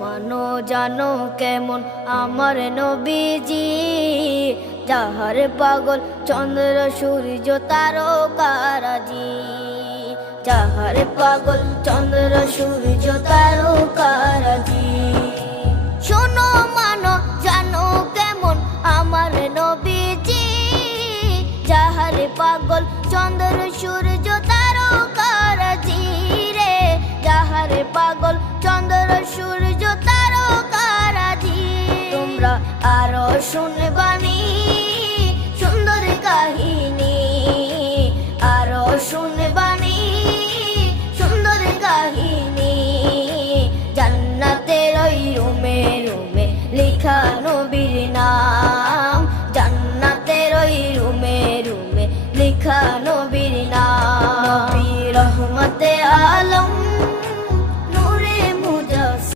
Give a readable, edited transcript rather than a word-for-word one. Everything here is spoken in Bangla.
মানো জানো কেমন আমার নবীজি, যাহার পাগল চন্দ্র সূর্য তারকারাজি, যাহার পাগল চন্দ্র সূর্য তারকা